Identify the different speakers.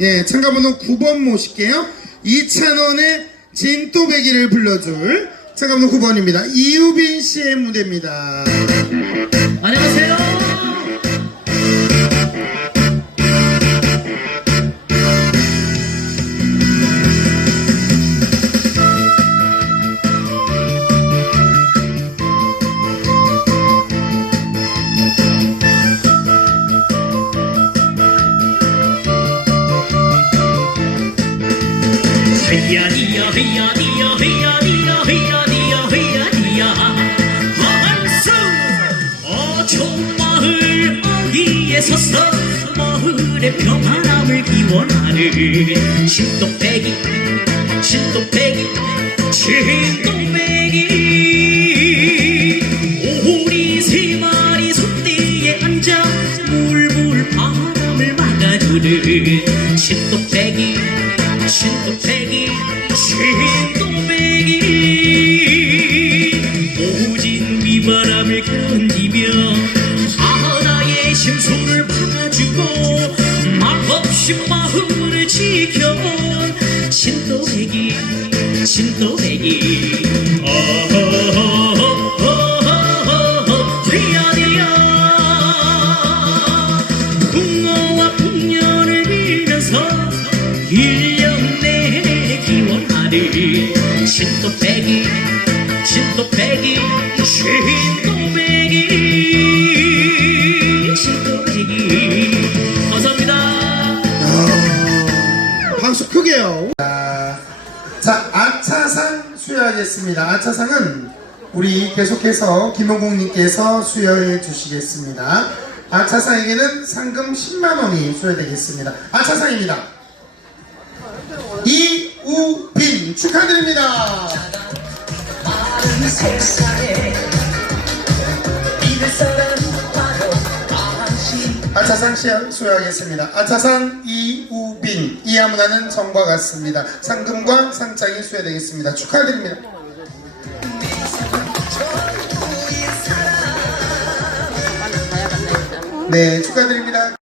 Speaker 1: 예, 참가번호 9번 모실게요. 이찬원의 진또배기를 불러줄 참가번호 9번입니다. 이유빈 씨의 무대입니다.
Speaker 2: 서서 신동백이 신동백이 신동백이 오리 세 마리 손대에 앉아 물물 바람을 막아주는 신동백이 지켜온 신도배기 신도배기. 회야되야 풍어와 풍년을 빌면서 일년 내내 기원하는 신도배기 신도배기 신도
Speaker 1: 크게요. 자, 자, 아차상 수여하겠습니다. 아차상은 우리 계속해서 김용국님께서 수여해 주시겠습니다. 아차상에게는 상금 10만원이 수여되겠습니다. 아차상입니다. 이우빈 축하드립니다. 아차상 수여하겠습니다. 아차상 이우빈 이하문하는 정과 같습니다. 상금과 상장이 수여되겠습니다. 축하드립니다. 네 축하드립니다.